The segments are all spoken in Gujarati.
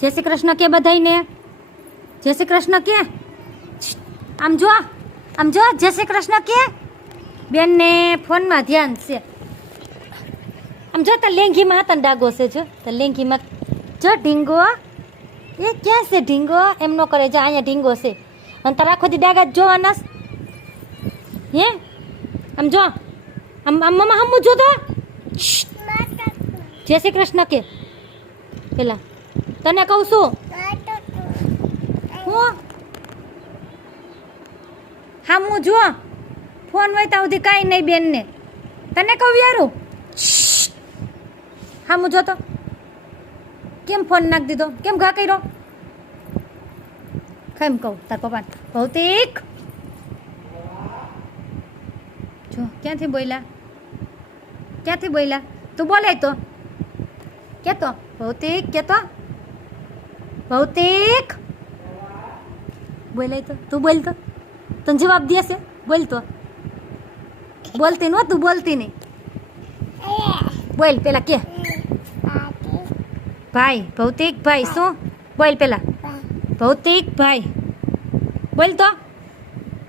જય શ્રી કૃષ્ણ કે બધાઈને. જય શ્રી કૃષ્ણ કે. આમ જો જય શ્રી કૃષ્ણ કે. બેનને ફોનમાં ધ્યાન છે. આમ જો તાર લેંઘીમાં હતા ને ડાગો છે. જો તાર લેંઘીમાં જો ઢીંગો. એ ક્યાં છે ઢીંગો? એમ ન કરે. જો અહીંયા ઢીંગો છે. અને તારા આખો દી ડાગા જ જોવાના હે. આમ જો આમ મમ્મા હમું જો તો. જય શ્રી કૃષ્ણ કે પેલા તને કહું છું હું હામું જો ફોન હોય ત્યાં સુધી કાંઈ નહીં બેનને. તને કહું યારું હામું જો તો. કેમ ફોન નાખી દીધો? કેમ ઘા કર્યો? કેમ કહું તાર પપ્પાને? ભૌતિક જો ક્યાંથી બોલ્યા? ક્યાંથી બોલ્યા? તું બોલાય તો કેતો ભૌતિક કેતો ભૌતિક બોલાય તો તું બોલ તો તને જવાબ દેશે. બોલ તો. બોલતી નો તું બોલતી નહીં. બોલ પેલા કે ભાઈ ભૌતિક ભાઈ શું બોલ પેલા ભૌતિક ભાઈ બોલ તો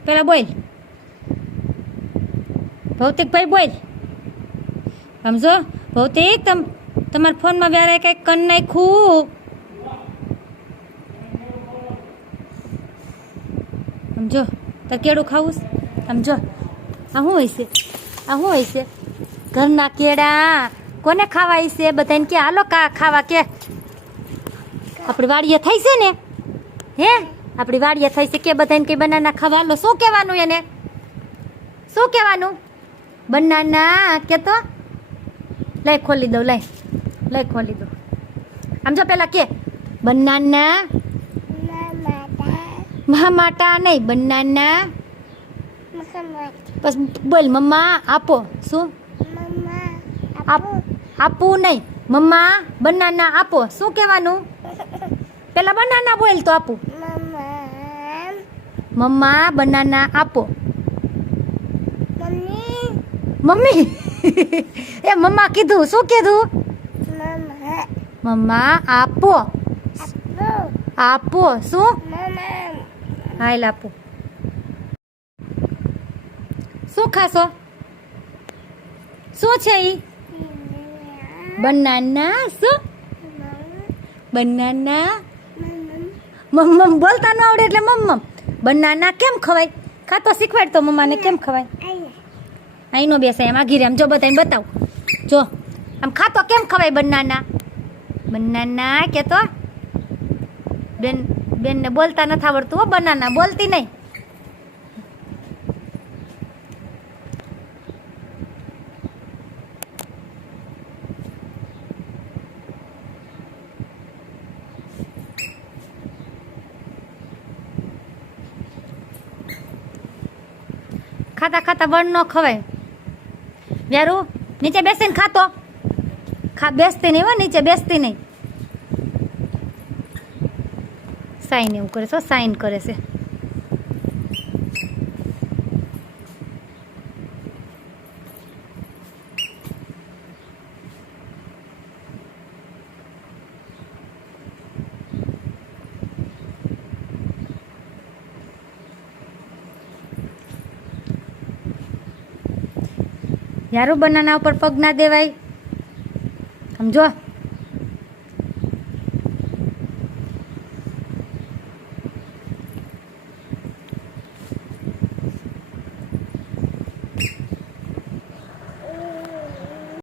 પેલા બોલ ભૌતિક ભાઈ બોલ. સમજો ભૌતિક તમારા ફોનમાં વ્યારે કંઈક કન નાખ્યું. સમજો તાર કેળું ખાવું? સમજો આ શું હોય છે? આ શું હોય છે? ઘરના કેળા કોને ખાવા છે? બધાને કે હાલો ખાવા કે આપણી વાડીએ થઈ છે ને હે આપણી વાડીએ થઈ છે કે બધાને કે બનાના ખાવા હાલો. શું કહેવાનું એને? શું કહેવાનું? બનાના કે તો લઈ ખોલી દઉં. લઈ ખોલી દઉં. આમ જો પેલા કે બનાના માટા નહીં બનાના. બસ બોલ મમ્મા આપો. શું આપવું નહીં મમ્મા બનાના આપો. શું કહેવાનું? પેલા બનાના બોલ તો આપું. મમ્મા બનાના આપો. મમ્મી એ મમ્મા કીધું. શું કીધું? મમ્મા આપો. આપો શું? હાલ આપો. શું ખાશો? શું છે ઈ? બનાના. શું બનાના? મમ્મમ બોલતા ન આવડે એટલે મમ્મમ. બનાના કેમ ખવાય? ખાતો શીખવાડ તો મમ્માને કેમ ખવાય. અહીં નો બેસાય એમ આઘી રે. આમ જો બતાવીને બતાવ. જો આમ ખાતો કેમ ખવાય બનાના? બનાના કે તો બેનને બોલતા નથી આવડતું હો. બનાના બોલતી નહીં. ખાતા ખાતા વણ ન ખવાય. વ્યારું નીચે બેસીને ખાતો. બેસતી નહીં હો. નીચે બેસતી નહીં. સાઈન એવું કરે છે. સાઈન કરે છે. યારું બનાના ઉપર પગ ના દેવાય. સમજો